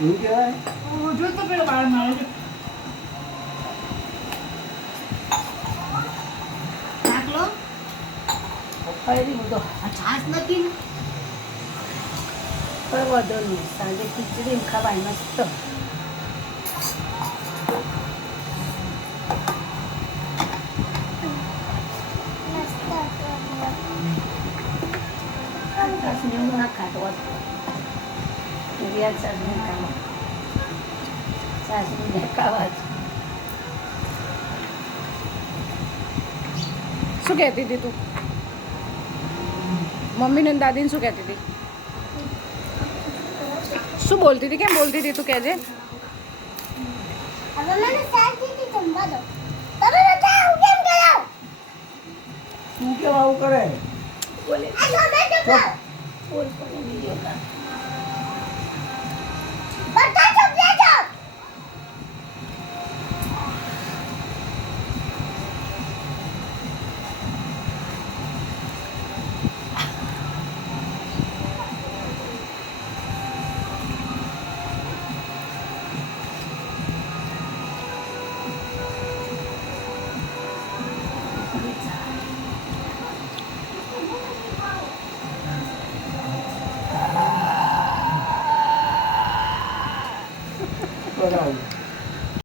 એવું કહેવાય. જો તો પેલો બાળ મારે છે. નાખલો ફરી હું તો આ છાશ નથી ને. કોઈ વાંધો નહીં. સાંજે ખીચડી ખવાય મસ્ત. સાસને હું ના ખાતો હતો. વ્યાજ સાસને ખાવા. સાસને ખાવા જ. શું કહેતી હતી તું? મમ્મીને અને દાદીને શું કહેતી હતી? શું બોલતી હતી? કેમ બોલતી હતી તું કહેજે? હવે મને શાંતિથી જમવા દો. તમે બધા આવું કેમ કરો? તું કેમ આવું કરે? બોલે આ ટોમેટો ખાઓ. બોલ બોલે વિડીયો કા. બધા ચૂપ રહેજો. બરાબર.